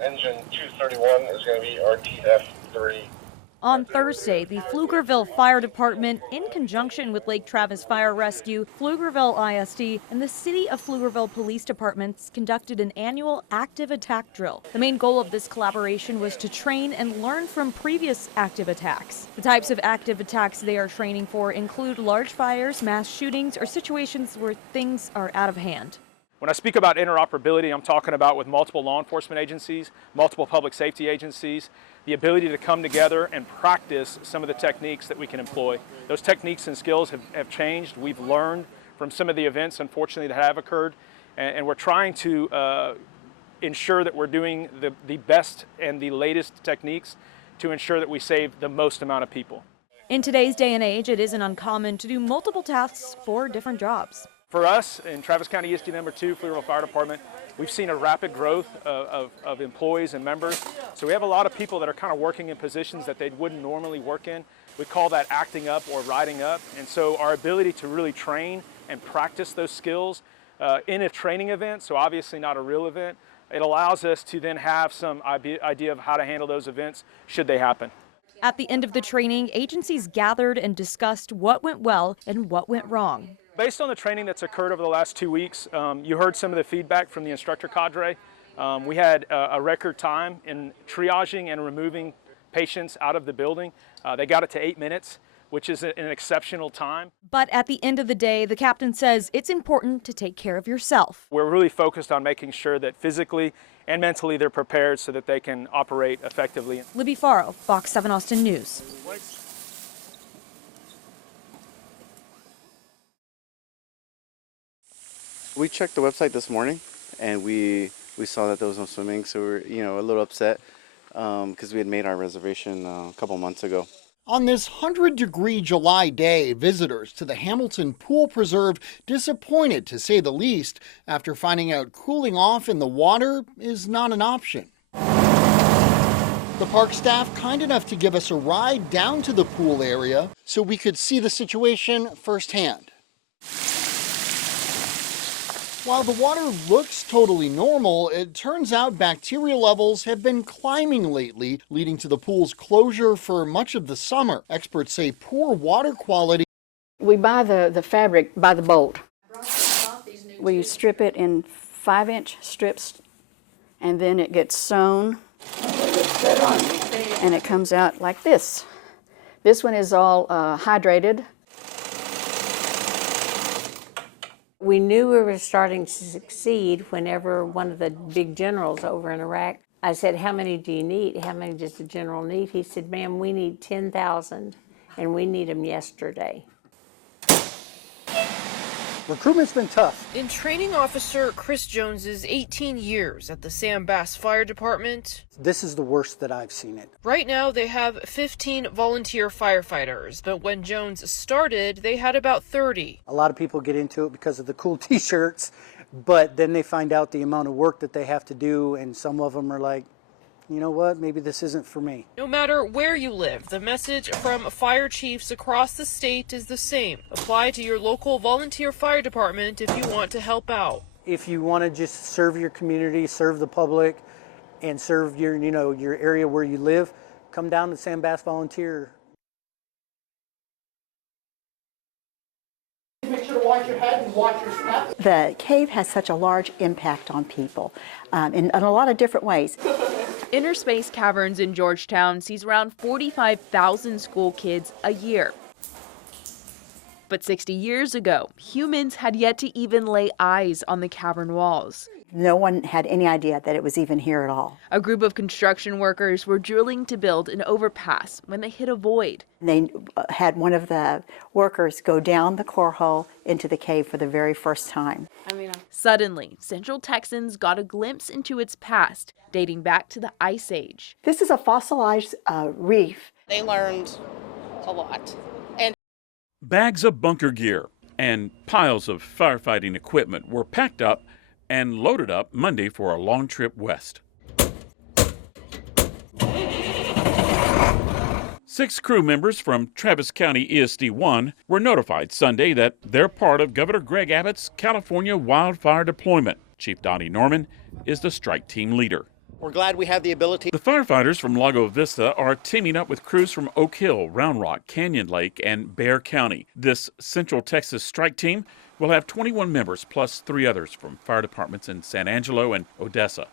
Engine 231 is going to be RTF3. On Thursday, the Pflugerville Fire Department, in conjunction with Lake Travis Fire Rescue, Pflugerville ISD, and the City of Pflugerville Police Departments conducted an annual active attack drill. The main goal of this collaboration was to train and learn from previous active attacks. The types of active attacks they are training for include large fires, mass shootings, or situations where things are out of hand. When I speak about interoperability, I'm talking about with multiple law enforcement agencies, multiple public safety agencies, the ability to come together and practice some of the techniques that we can employ. Those techniques and skills have changed. We've learned from some of the events, unfortunately, that have occurred, and we're trying to ensure that we're doing the best and the latest techniques to ensure that we save the most amount of people. In today's day and age, it isn't uncommon to do multiple tasks for different jobs. For us, in Travis County ESD number 2, Pflugerville Fire Department, we've seen a rapid growth of employees and members. So we have a lot of people that are kind of working in positions that they wouldn't normally work in. We call that acting up or riding up. And so our ability to really train and practice those skills in a training event, so obviously not a real event, it allows us to then have some idea of how to handle those events should they happen. At the end of the training, agencies gathered and discussed what went well and what went wrong. Based on the training that's occurred over the last 2 weeks, you heard some of the feedback from the instructor cadre. We had a record time in triaging and removing patients out of the building. They got it to 8 minutes, which is an exceptional time. But at the end of the day, the captain says it's important to take care of yourself. We're really focused on making sure that physically and mentally they're prepared so that they can operate effectively. Libby Farrow, Fox 7 Austin News. We checked the website this morning, and we saw that there was no swimming, so we were a little upset because we had made our reservation a couple months ago. On this 100-degree July day, visitors to the Hamilton Pool Preserve disappointed, to say the least, after finding out cooling off in the water is not an option. The park staff kind enough to give us a ride down to the pool area so we could see the situation firsthand. While the water looks totally normal, it turns out bacteria levels have been climbing lately, leading to the pool's closure for much of the summer. Experts say poor water quality. We buy the fabric by the bolt. We strip it in 5-inch strips, and then it gets sewn, and it comes out like this. This one is all hydrated. We knew we were starting to succeed whenever one of the big generals over in Iraq, I said, how many do you need? How many does the general need? He said, ma'am, we need 10,000 and we need them yesterday. Recruitment's been tough. In training officer Chris Jones's 18 years at the Sam Bass Fire Department, This is the worst that I've seen it. right now they have 15 volunteer firefighters, but when Jones started, they had about 30. A lot of people get into it because of the cool t-shirts, but then they find out the amount of work that they have to do, and some of them are like, you know what, maybe this isn't for me. No matter where you live, the message from fire chiefs across the state is the same. Apply to your local volunteer fire department if you want to help out. If you want to just serve your community, serve the public, and serve your, your area where you live, come down to Sam Bass Volunteer. Make sure to watch your head and watch your step. The cave has such a large impact on people in a lot of different ways. Inner Space Caverns in Georgetown sees around 45,000 school kids a year. But 60 years ago, humans had yet to even lay eyes on the cavern walls. No one had any idea that it was even here at all. A group of construction workers were drilling to build an overpass when they hit a void. They had one of the workers go down the core hole into the cave for the very first time. Suddenly, Central Texans got a glimpse into its past, dating back to the Ice Age. This is a fossilized reef. They learned a lot. Bags of bunker gear and piles of firefighting equipment were packed up and loaded up Monday for a long trip west. 6 crew members from Travis County ESD 1 were notified Sunday that they're part of Governor Greg Abbott's California wildfire deployment. Chief Donnie Norman is the strike team leader. We're glad we have the ability. The firefighters from Lago Vista are teaming up with crews from Oak Hill, Round Rock, Canyon Lake, and Bexar County. This Central Texas strike team will have 21 members plus 3 others from fire departments in San Angelo and Odessa.